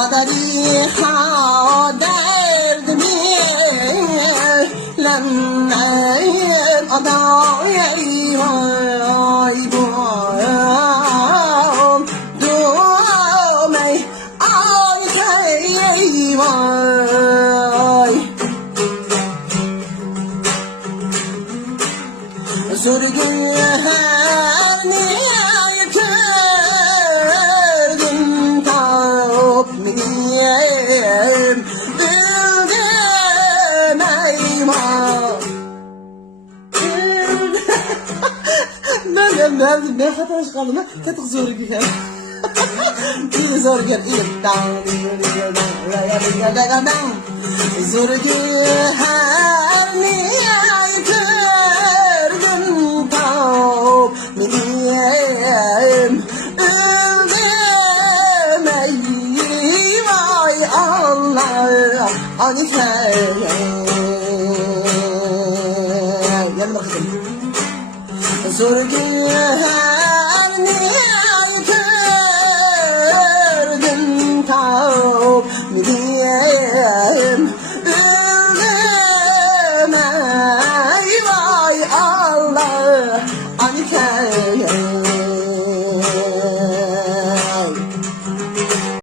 وضريحة دردمي لما قضايا ويبوم دومي عالكي واي سرقيهاني يكردن طاب مديم بالدمي ما ne hata çıkardım çok zor gibi zor gel zor gel her nihayet gördüm tavuk miliyem öldüm vay Allah Hanife gel bakalım zor her nihayet gördüm tavuk miliyem